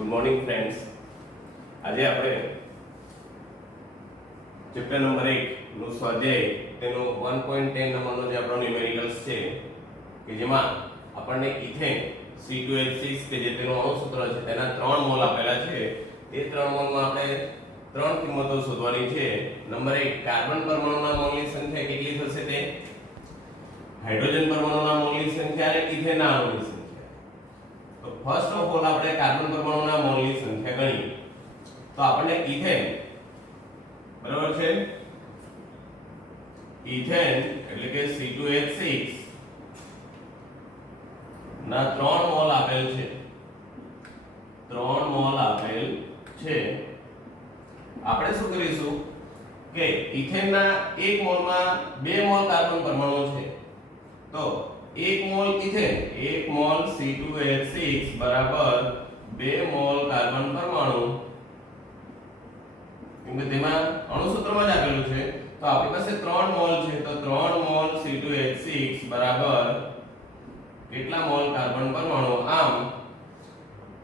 Good morning friends. આજે આપણે chapter number 1 નું સ્વાધ્યાય તેનો 1.10 નંબરનો જે આપણો ન્યુમેરિકલ્સ છે કે જેમાં આપણને ઇથેન C2H6 કે જે તેનું અણુ સૂત્ર છે તેના 3 મોલ આપેલા છે. તે 3 મોલમાં આપણે 3 કિંમતો શોધવાની છે. નંબર 1 કાર્બન પરમાણુના મોલની સંખ્યા કેટલી થશે તે, હાઇડ્રોજન પરમાણુના મોલની સંખ્યા અને ઇથેનના અણુની સંખ્યા. તો ફર્સ્ટ ઓફ ઓલ આપણે કાર્બન પરમાણુના મોલની સંખ્યા ગણીએ તો આપણને ઇથેન બરાબર છે, ઇથેન એટલે કે C2H6 ના 3 મોલ આપેલ છે. 3 મોલ આપેલ છે. આપણે શું કરીશું કે ઇથેનના 1 મોલમાં 2 મોલ કાર્બન પરમાણુ છે. તો 1 મોલ ઇથેન 1 મોલ C2H6 બરાબર 2 મોલ કાર્બન પરમાણુ, કેમ કે તેમાં અણુસૂત્રમાં જ આપેલું છે. તો આપણી પાસે 3 મોલ છે, તો 3 મોલ C2H6 બરાબર કેટલા મોલ કાર્બન પરમાણુ. આમ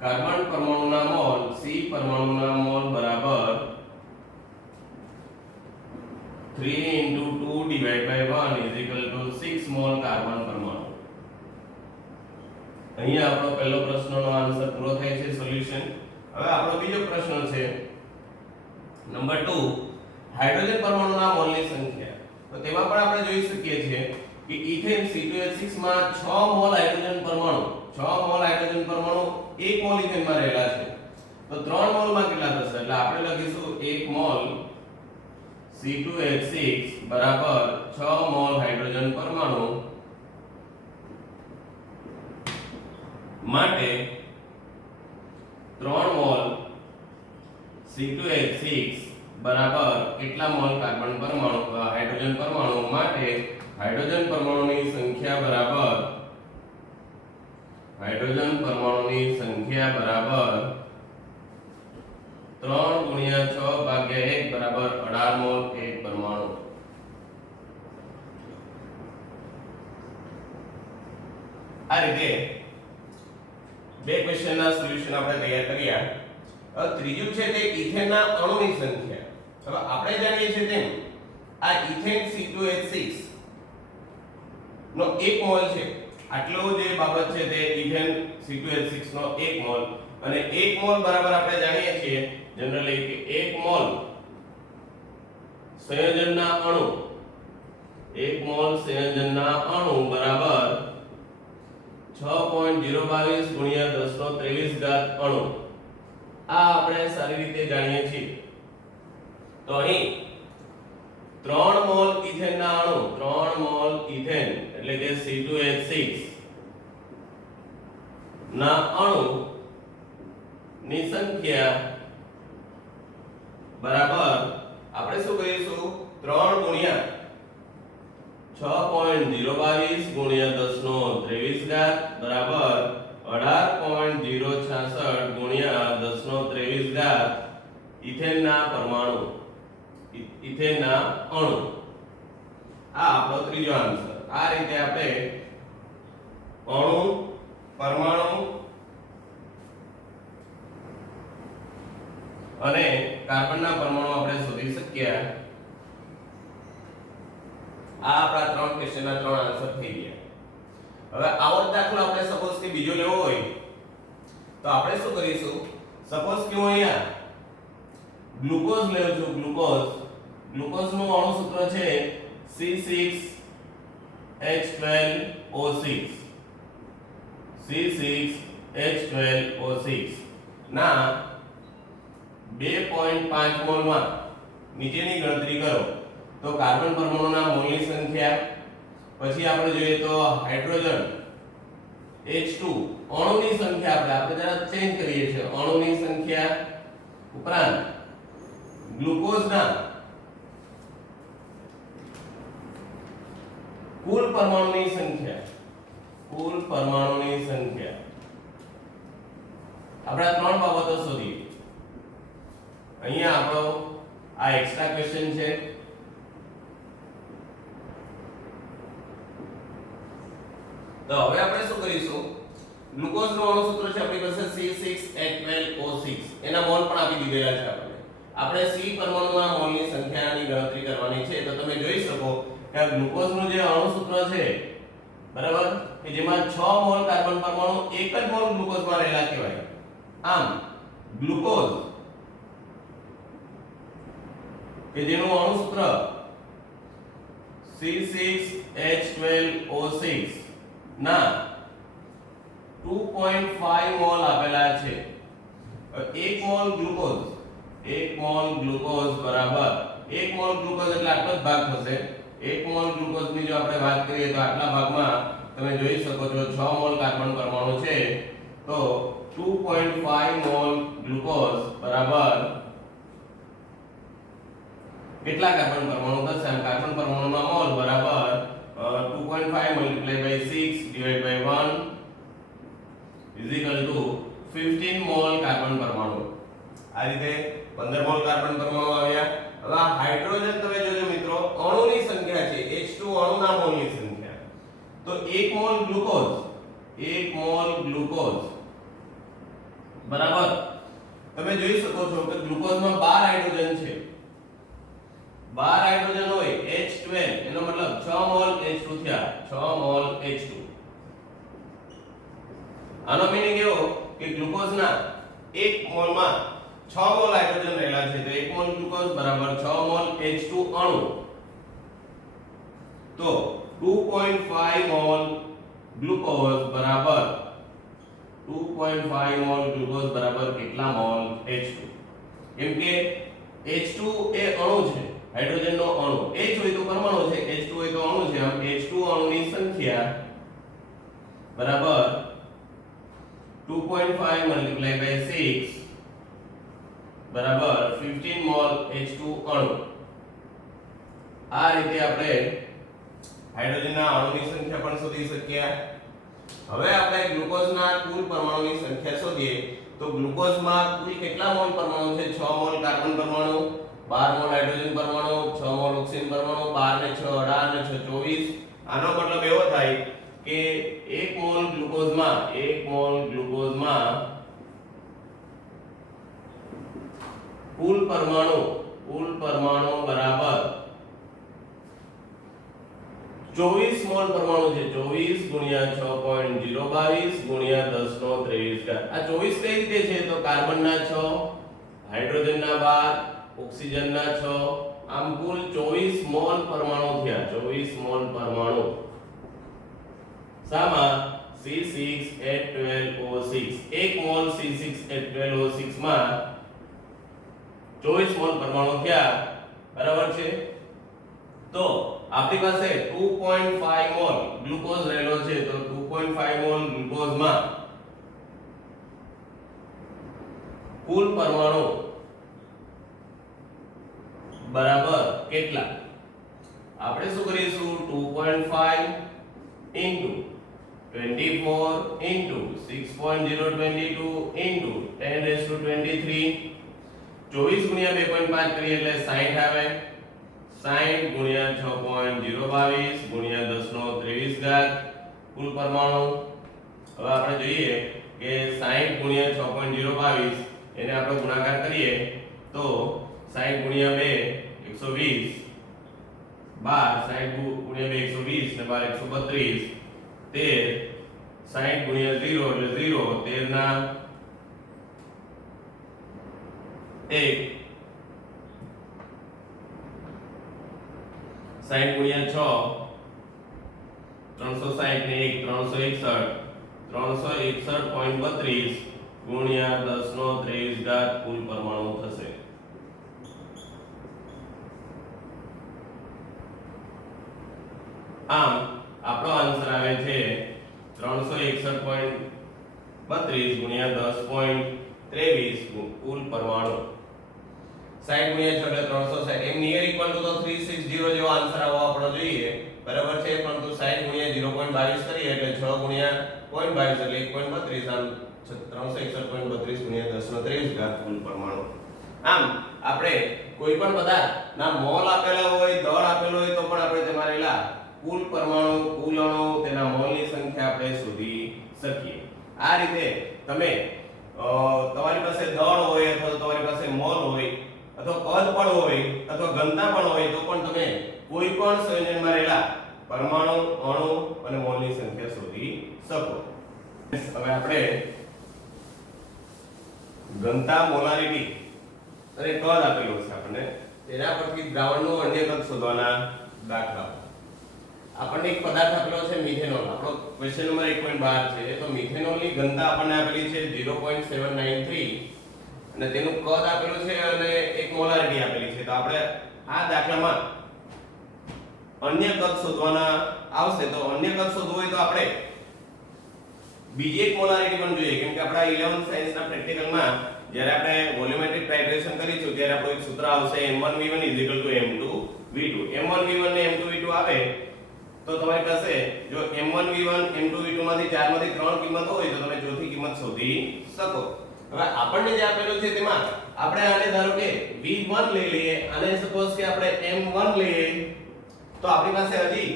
કાર્બન પરમાણુના મોલ C પરમાણુના મોલ બરાબર 3 * 2 / 1 = 6 મોલ કાર્બન પરમાણુ. અહીંયા આપણો પહેલો પ્રશ્નનો આન્સર પૂરો થાય છે, સોલ્યુશન. હવે આપણો બીજો પ્રશ્ન છે નંબર 2 હાઇડ્રોજન પરમાણુના મોલની સંખ્યા. તો તેમાં પણ આપણે જોઈ શકીએ છીએ કે ઇથેન C2H6 માં 6 મોલ હાઇડ્રોજન પરમાણુ 6 મોલ હાઇડ્રોજન પરમાણુ 1 મોલ ઇથેનમાં રહેલા છે. તો 3 મોલમાં કેટલા થશે, એટલે આપણે લખીશું 1 મોલ C2H6 બરાબર 6 મોલ હાઇડ્રોજન પરમાણુ માટે 3 મોલ C2H6 બરાબર કેટલા મોલ કાર્બન પરમાણુ હાઇડ્રોજન પરમાણુ માટે હાઇડ્રોજન પરમાણુની સંખ્યા બરાબર 3 × 6/1 બરાબર 18 મોલ એક પરમાણુ. આ રીતે બે ક્વેશ્ચનના સોલ્યુશન આપણે તૈયાર કર્યા. હવે ત્રીજું છે તે ઇથેનના અણુની સંખ્યા. હવે આપણે જાણીએ છીએ તેમ આ ઇથેન C2H6 નો 1 મોલ છે. આટલો જે બાબત છે તે ઇથેન C2H6 નો 1 મોલ, અને 1 મોલ બરાબર આપણે જાણીએ છીએ જનરલી કે 1 મોલ સંયોજનના અણુ 1 મોલ સંયોજનના અણુ બરાબર 6.022 × 1023 અણુ. આ આપણે સારી રીતે જાણીએ છીએ. તો અહીં 3 મોલ ઇથેનના અણુ 3 મોલ ઇથેન એટલે કે C2H6 ના અણુ ની સંખ્યા બરાબર આપણે શું કરીશું 3 ગુણ્યા 6.022 × 1023 બરાબર 18.066 × 1023 ઇથેનના પરમાણુ ઇથેનના અણુ. આ આપણો ત્રીજો આન્સર. આ રીતે આપણે અણુ, પરમાણુ અને કાર્બનના પરમાણુ આપણે શોધી શક્યા. આ આપણા 3 ક્વેશ્ચનના 3 આન્સર થઈ ગયા. હવે આવો જ દાખલો આપણે સપોઝ કે બીજો લેવો હોય તો આપણે શું કરીશું, સપોઝ કે હું અહીંયા ગ્લુકોઝ લેવું છું. ગ્લુકોઝનું અણુ સૂત્ર છે C6H12O6 C6H12O6 ના 2.5 મોલમાં નીચેની ગણતરી કરો. તો કાર્બન પરમાણુના મોલની સંખ્યા, પછી આપણે જોઈએ તો હાઇડ્રોજન H2 અણુની સંખ્યા આપણે જરા ચેન્જ કરીએ છીએ, અણુની સંખ્યા ઉપરાંત ગ્લુકોઝના કુલ પરમાણુની સંખ્યા આપણે 3 બાબતો શોધીએ. અહીંયા આપણો આ એક્સ્ટ્રા ક્વેશ્ચન છે. તો હવે આપણે શું કરીશું, ગ્લુકોઝનું અણુ સૂત્ર છે આપણી પાસે C6H12O6 એના મોલ પણ આપી દીધેલા છે આપણને. આપણે C પરમાણુના મોલની સંખ્યાની ગણતરી કરવાની છે. તો તમે જોઈ શકો કે આ ગ્લુકોઝનું જે અણુ સૂત્ર છે, બરાબર, કે જેમાં 6 મોલ કાર્બન પરમાણુ એક જ મોલ ગ્લુકોઝમાં રહેલા કહેવાય. આમ ગ્લુકોઝ કે જેનું અણુ સૂત્ર C6H12O6 ના 2.5 મોલ આપેલા છે. 1 મોલ ગ્લુકોઝ બરાબર 1 મોલ ગ્લુકોઝ એટલે આટલો જ ભાગ થશે. 1 મોલ ગ્લુકોઝની જો આપણે વાત કરીએ તો આટલા ભાગમાં તમે જોઈ શકો છો 6 મોલ કાર્બન પરમાણુ છે. તો 2.5 મોલ ગ્લુકોઝ બરાબર કેટલા કાર્બન પરમાણુ થશે? આમ કાર્બન પરમાણુના મોલ બરાબર 2.5 * 6 / 1 15 મોલ કાર્બન પરમાણુ. આ રીતે 15 મોલ કાર્બન પરમાણુ આવ્યા. હવે આ હાઇડ્રોજન તમે જોજો મિત્રો, અણુની સંખ્યા છે, H2 અણુના મોલની સંખ્યા. તો 1 મોલ ગ્લુકોઝ બરાબર તમે જોઈ શકો છો કે ગ્લુકોઝમાં 12 હાઇડ્રોજન છે. 12 હાઇડ્રોજન હોય H12 એનો મતલબ 6 મોલ H2 થયા. 6 મોલ H2. આનો મીનિંગ એવો કે ગ્લુકોઝના 1 મોલમાં 6 મોલ હાઇડ્રોજન રહેલા છે. તો 1 મોલ ગ્લુકોઝ બરાબર 6 મોલ H2 અણુ. તો 2.5 મોલ ગ્લુકોઝ બરાબર 2.5 મોલ ગ્લુકોઝ બરાબર કેટલા મોલ H2? કેમ કે H2 એ અણુ છે, હાઇડ્રોજનનો અણુ. H હોય તો પરમાણુ છે, H2 હોય તો અણુ છે. આમ H2 અણુની સંખ્યા બરાબર 2.5 * 6 બરાબર 15 મોલ H2 અણુ. આ રીતે આપણે હાઇડ્રોજનના અણુની સંખ્યા પણ શોધી શકીએ. હવે આપણે ગ્લુકોઝના કુલ પરમાણુની સંખ્યા શોધીએ. તો ગ્લુકોઝમાં કુલ કેટલા મોલ પરમાણુ છે? 6 મોલ કાર્બન પરમાણુ, 12 મોલ હાઇડ્રોજન પરમાણુ, 6 મોલ ઓક્સિજન પરમાણુ, 12 ને 6 18 ને 6 24. આનો મતલબ એવો થાય કે 1 મોલ ગ્લુકોઝમાં કુલ પરમાણુ બરાબર 24 મોલ પરમાણુ છે. 24 * 6.022 * 10^23. આ 24 કઈ રીતે છે? તો કાર્બનના 6, હાઇડ્રોજનના 12, ઓક્સિજનના 6, આમ કુલ 24 મોલ પરમાણુ થયા. 24 મોલ પરમાણુ સામાં C6H12O6. 1 મોલ C6H12O6 માં 24 મોલ પરમાણુ થયા. બરાબર છે. તો આપણી પાસે 2.5 મોલ ગ્લુકોઝ રહેલો છે. તો 2.5 મોલ ગ્લુકોઝમાં કુલ પરમાણુ બરાબર કેટલા? આપણે શું કરીશું? 2.5 * 24 * 6.022 * 10^23. 24 * 2.5 કરીએ એટલે 60 આવે. 60 * 6.022 * 10^23 કુલ પરમાણુ. હવે આપણે જોઈએ કે 60 * 6.022 એને આપણે ગુણાકાર કરીએ તો 60 * 2 120, 12 60 * 2 120 ને 12 132, 13 60 * 0 એટલે 0, 13 ના 1, 60 * 6 360 ને 1 361, 361.32 * 10^23 કુલ પરમાણુ થશે. આમ આપણો આન્સર આવે છે 361.32 * 10.23 કુલ પરમાણુ. 60 * 6 એટલે 360. એમ નિયર ઇક્વલ ટુ તો 360 જેવો આન્સર આવવો આપણો જોઈએ. બરાબર છે. પરંતુ 60 * 0.22 કરીએ એટલે 6 * 0.22 એટલે 1.32. આમ 361.32 * 10^23 કુલ પરમાણુ. આમ આપણે કોઈ પણ પદાર્થના મોલ આપેલા હોય, દળ આપેલો હોય તો પણ આપણે તેમાં રહેલા કુલ પરમાણુ, કુલ અણુ, તેના મોલની સંખ્યા આપણે શોધી શકીએ. આ રીતે તમે તમારી પાસે દળ અથવા પદ પણ હોય અથવા ઘનતા પણ હોય તો પણ તમે કોઈ પણ સંયોજનમાં રહેલા પરમાણુ, અણુ અને મોલની સંખ્યા શોધી શકો. હવે આપણે ઘનતા, મોલારિટી અને કદ આપેલું છે આપણને, તેના પરથી દ્રાવણનું અન્ય કદ શોધવાના દાખલા. આપણને એક પદાર્થ આપેલો છે મિથેનોલ. આપણો ક્વેશ્ચન નંબર 1.12 છે. તો મિથેનોલની ઘનતા આપણને આપેલી છે 0.793 અને તેનું કદ આપેલું છે અને એક મોલારિટી આપેલી છે. તો આપણે આ દાખલામાં અન્ય કદ શોધવાના આવશે. તો અન્ય કદ શોધવું હોય તો આપણે બીજી એક મોલારિટી પણ જોઈએ, કેમ કે આપણા 11th સાયન્સના પ્રેક્ટિકલમાં જ્યારે આપણે વોલ્યુમેટ્રિક ટાઇટ્રેશન કરીશું ત્યારે આપણું એક સૂત્ર આવશે m1v1 m2v2. m1v1 ને m2v2 આવે તો તમારી પાસે જો m1v1 m2v2 માંથી 4 માંથી 3 કિંમત હોય તો તમે ચોથી કિંમત શોધી શકો. હવે આપણને જે આપેલું છે તેમાં આપણે આને ધારો કે v1 લઈ લઈએ અને સપોઝ કે આપણે m1 લઈએ તો આપણી પાસે હજી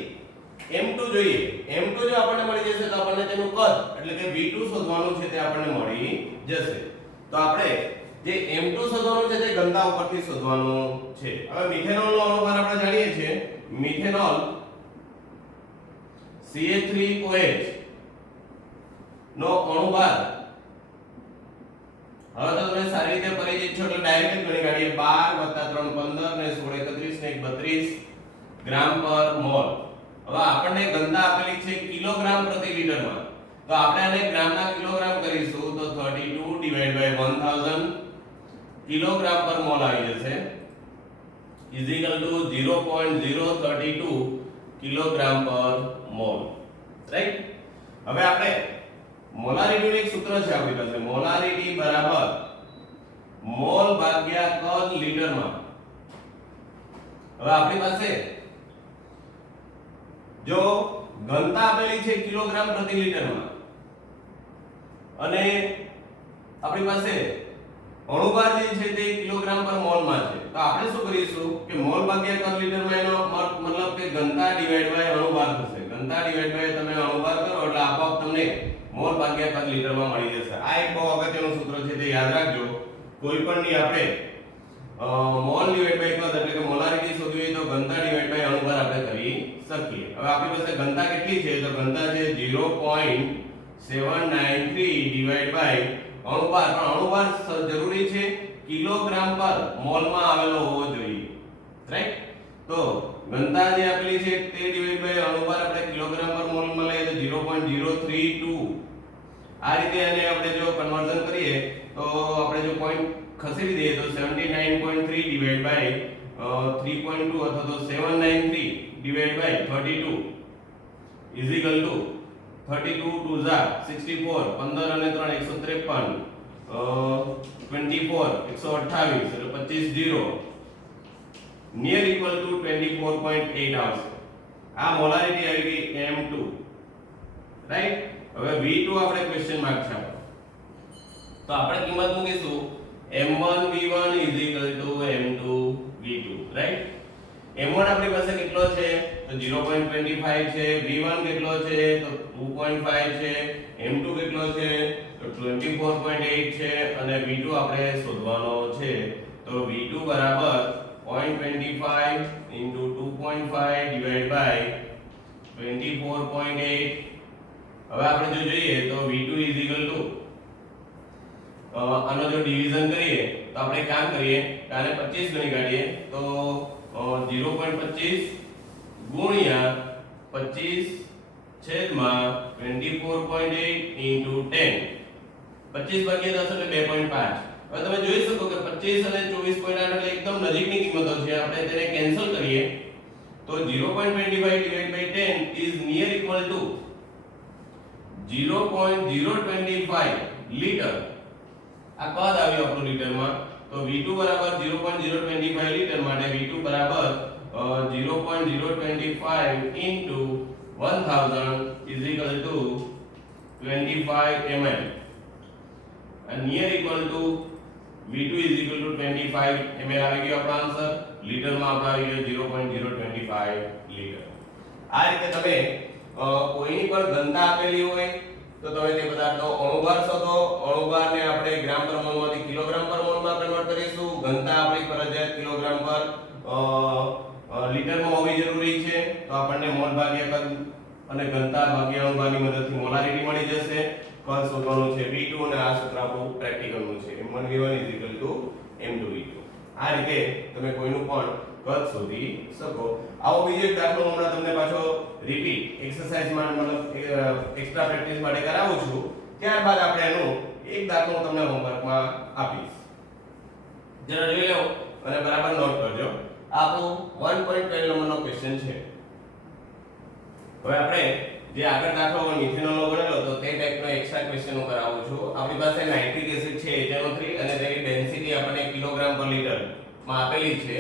m2 જોઈએ. m2 જો આપણને મળી જશે તો આપણને તેનું કદ એટલે કે v2 શોધવાનું છે તે આપણને મળી જશે. તો આપણે જે m2 શોધવાનું છે તે ઘનતા ઉપરથી શોધવાનું છે. હવે મિથેનોલનો અણુભાર આપણે જાણીએ છીએ. મિથેનોલ CH3OH નો અણુભાર હવે તો તમે સારી રીતે પરિચિત છો એટલે ડાયરેક્ટ જ ગણી કાઢીએ. 12 + 3 15 ને 16 31 ને 32 ગ્રામ પર મોલ. હવે આપણને ઘનતા આપેલી છે કિલોગ્રામ પ્રતિ લિટરમાં. તો આપણે આને ગ્રામના કિલોગ્રામ કરીશું તો 32 / 1000 કિલોગ્રામ પર મોલ આવી જશે = 0.032 કિલોગ્રામ પર મોલ. રાઈટ. હવે આપણે મોલારિટીનું એક સૂત્ર છે આપણી પાસે. મોલારિટી બરાબર મોલ ભાગ્યા કદ લિટરમાં. હવે આપણી પાસે જો ઘનતા આપેલી છે કિલોગ્રામ પ્રતિ લિટરમાં અને આપણી પાસે અણુભાર જે છે તે કિલોગ્રામ પર મોલ માં છે, તો આપણે શું કરીશું કે મોલ ભાગ્યા કદ લિટરમાં એનો મતલબ કે ઘનતા ડિવાઇડ બાય અણુભાર થશે. ઘનતા ડિવાઇડ બાય તમે અણુભાર કરો એટલે આપોઆપ તમને મોલ ભાગ્યા કદ લિટરમાં મળી જશે. આ એક બહુ અગત્યનું સૂત્ર છે, તે યાદ રાખજો. કોઈ પણ ની આપણે મોલ ડિવાઇડ બાય કદ એટલે કે મોલારિટી શોધવી હોય તો ઘનતા ડિવાઇડ બાય અણુભાર આપણે કરી શકીએ. હવે આપણી પાસે ઘનતા કેટલી છે? તો ઘનતા છે 0.793 ડિવાઇડ બાય અણુભાર. પણ અણુભાર જરૂરી છે કિલોગ્રામ પર મોલ માં આવેલો હોવો જોઈએ. રાઈટ. તો ઘનતા જે આપેલી છે તે ડિવાઇડ બાય અણુભાર આપણે કિલોગ્રામ પર મોલ માં લઈએ તો 0.032. આ રીતે આને આપણે જો કન્વર્ઝન કરીએ તો આપણે જો પોઈન્ટ ખસેડી દઈએ તો 79.3 ડિવાઇડ બાય 3.2 અથવા તો 793 ડિવાઇડ બાય 32 32 2 64 15 અને 3 153 24 128 એટલે 25 0 નિયર ઇક્વલ ટુ 24.8 આવશે. આ મોલારિટી આવી ગઈ m2. રાઈટ. હવે v2 આપણે ક્વેશ્ચન માર્ક છે. તો આપણે કિંમત મૂકીશું m1v1 m2v2. રાઈટ. m1 આપણી પાસે કેટલો છે તો 0.25 છે. v1 કેટલો છે તો 2.5 છે. m2 કેટલો છે તો 24.8 છે અને v2 આપણે શોધવાનો છે. તો v2 બરાબર 0.25 2.5 ડિવાઇડ બાય 24.8. હવે આપણે જો જોઈએ તો v2 આનો જો ડિવિઝન કરીએ તો આપણે કામ કરીએ કે આને 25 ગણી કાઢીએ તો 0.25 ગુણ્યા 25 છેદમાં 24.8 into 10. 25 ભાગ્યા 10 એટલે 2.5. હવે તમે જોઈ શકો કે 25 અને 24.8 એટલે એકદમ નજીકની કિંમતો છે. આપણે તેને કેન્સલ કરીએ તો 0.25 divided by 10 is near equal to 0.025 litre. આ કદ આવ્યું આપણું લીટરમાં. તો v2 બરાબર 0.025 લીટર માટે v2 બરાબર 0.025 into 1000 is equal to 25 ml and near equal to v2 is equal to 25 ml આવી ગયો આપણો આન્સર. લીટરમાં આપણો આવી ગયો 0.025 લીટર. આ રીતે તમે કોઈની પણ ઘનતા આપેલી હોય તો તમે તે પદાર્થનો અણુભાર શોધો. અણુભારને આપણે ગ્રામ પર મોલમાંથી કિલોગ્રામ પર મોલમાં કન્વર્ટ કરીશું. ઘનતા આપણી ફરજિયાત કિલોગ્રામ પર લીટરમાં હોવી જરૂરી છે, તો આપણને મોલ ભાગ્યા કદ અને ઘનતા ભાગ્યા અણુભારની મદદથી મોલારિટી મળી જશે. કદ શોધવાનું છે V2 અને આ સૂત્ર આપણું પ્રેક્ટિકલનું છે m1v1 m2v2. આ રીતે તમે કોઈનું પણ કદ શોધી શકો. આવો બીજો એક દાખલો હમણાં તમને પાછો રિપીટ એક્સરસાઇઝમાં મતલબ એક્સ્ટ્રા પ્રેક્ટિસ માટે કરાવું છું. ત્યારબાદ આપણે એનો એક દાખલો હું તમને હોમવર્કમાં આપીશ. જરા જોઈ લો અને બરાબર નોટ કરજો. આ આપણો 1.12 નંબરનો ક્વેશ્ચન છે. હવે આપણે જે આગળ દાખલો મિથેનોલનો ગણેલો તો તે ટાઈપનો એક્સ્ટ્રા ક્વેશ્ચન હું કરાવું છું. આપણી પાસે નાઇટ્રિક એસિડ છે HNO3 અને તેની ડેન્સિટી આપણને કિલોગ્રામ પર લિટર માં આપેલી છે,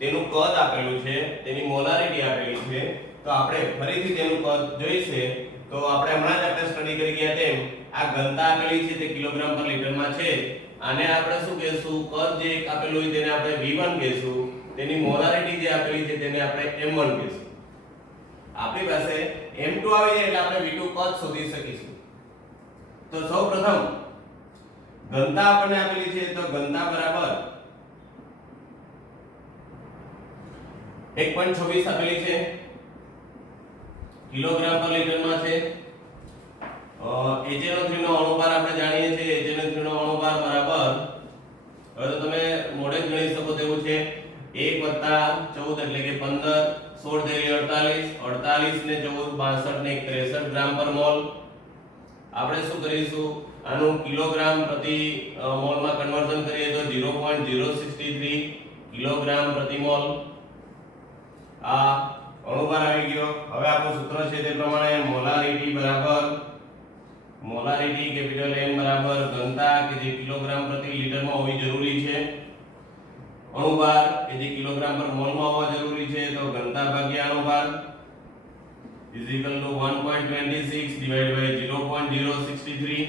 તેનું કદ આપેલું છે, તેની મોલારિટી આપેલી છે. તો આપણે ફરીથી તેનું કદ જોઈશે. તો આપણે હમણાં જ આપણે સ્ટડી કરી ગયા તેમ આ ઘનતા આપેલી છે તે કિલોગ્રામ પર લિટરમાં છે. આને આપણે શું કહેશું? કદ જે આપેલું હોય તેને આપણે V1 કહેશું, તેની મોલારિટી જે આપેલી છે તેને આપણે M1 કહેશું. આપણી પાસે M2 આવી જાય એટલે આપણે V2 કદ શોધી શકીશું. તો સૌપ્રથમ ઘનતા આપણને આપેલી છે, તો ઘનતા બરાબર 1.26 આપેલી છે, કિલોગ્રામ પર લિટરમાં છે. HNO3 નો અણુભાર આપણે જાણીએ છીએ, HNO3 નો અણુભાર બરાબર, હવે તો તમે મોડે જ ગણી શકો તેવું છે, 1 + 14 એટલે કે 15, 16 તેરી 48, 48 ને 14 62 ને 63 ગ્રામ પર મોલ. આપણે શું કરીશું? આનું કિલોગ્રામ પ્રતિ મોલમાં કન્વર્ઝન કરીએ તો 0.063 કિલોગ્રામ પ્રતિ મોલ. આ અણુભાર આવી ગયો. હવે આપણું સૂત્ર છે તે પ્રમાણે મોલારિટી બરાબર, મોલારિટી કેપિટલ M બરાબર ઘનતા કે જે કિલોગ્રામ પ્રતિ લિટરમાં હોવી જરૂરી છે, અણુભાર કે જે કિલોગ્રામ પર મોલમાં હોવા જરૂરી છે, તો ઘનતા ભાગ્યા અણુભાર = 1.26 / 0.063.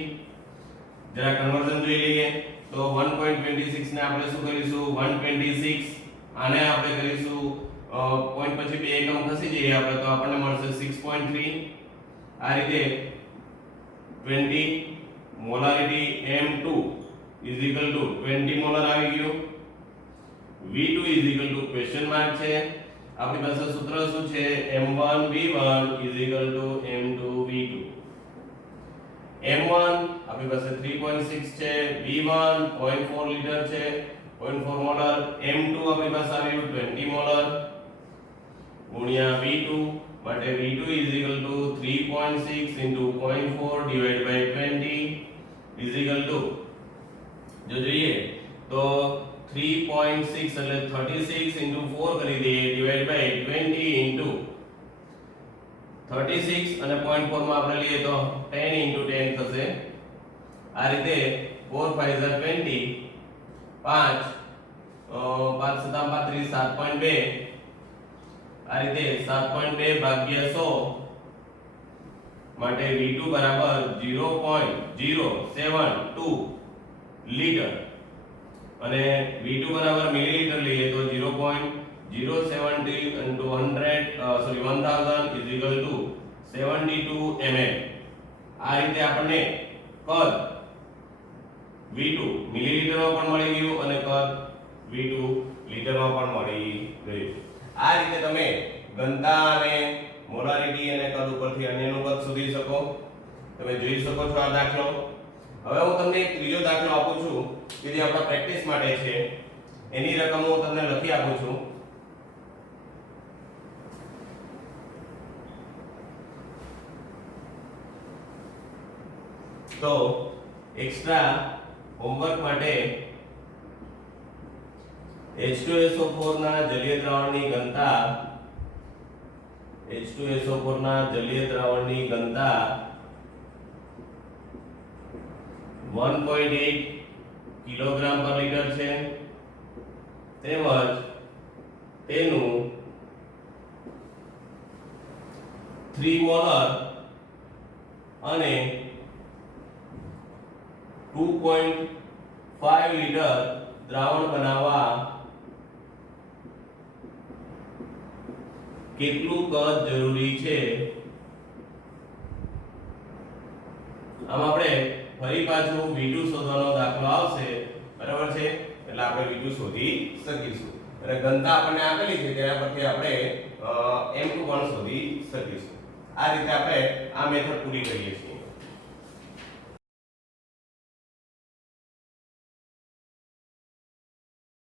જરા કન્વર્ઝન જોઈ લઈએ. તો 1.26 ને આપણે શું કરીશું? 126 આને આપણે કરીશું પોઈન્ટ પછી બે એકમ ખસી જઈએ આપણે તો આપણને મળશે 6.3. આ રીતે 20 મોલારિટી M2 = 20 મોલર આવી ગયું. V2 = ક્વેશ્ચન માર્ક છે. આપણી પાસે સૂત્ર શું છે? m1v1 = m2v2. m1 આપણી પાસે 3.6 છે, v1 0.4 લિટર છે, 0.4 મોલર, m2 આપણી પાસે આવ્યું 20 મોલર ગુણ્યા v2, માટે v2 = 3.6 * 0.4 / 20 જો જોઈએ તો 3.6 એટલે 36 * 4 કરી દઈએ / 20 36 અને 0.4 માં આપણે લઈએ તો 10 * 10 થશે. આ રીતે 4 × 5 = 20, 5 5 × 7 = 7.2. આ રીતે 7.2 ભાગ્યા 100 માટે V2 બરાબર 0.072 લીટર અને V2 બરાબર મિલીલીટર લઈએ તો 0.070 × 1000 = 72 ml. આ રીતે આપણને કદ V2 મિલીલીટરમાં પણ મળી ગયું અને કદ V2 લીટરમાં પણ મળી ગયું. આ રીતે તમે ઘનતા અને મોલારિટી અને કદ ઉપરથી અન્યનું કદ શોધી શકો. તમે જોઈ શકો છો આ દાખલો. હવે હું તમને એક ત્રીજો દાખલો આપું છું કે જે આપણા પ્રેક્ટિસ માટે છે. એની રકમ હું તમને લખી આપું છું. તો એક્સ્ટ્રા હોમવર્ક માટે H2SO4 ના જલીય દ્રાવણની ઘનતા, H2SO4 ના જલીય દ્રાવણની ઘનતા 1.8 કિલોગ્રામ પર લિટર છે, તેમજ તેનું 3 મોલર અને 2.5 લિટર દ્રાવણ બનાવવા કેટલું કદ જરૂરી છે? આમ આપણે ફરી પાછું V2 શોધવાનો દાખલો આવશે, બરાબર છે? એટલે આપણે V2 શોધી શકીશું અને ઘનતા આપણને આપેલી છે તેના પરથી આપણે M2 પણ શોધી શકીશું. આ રીતે આપણે આ મેથડ પૂરી કરીએ છીએ.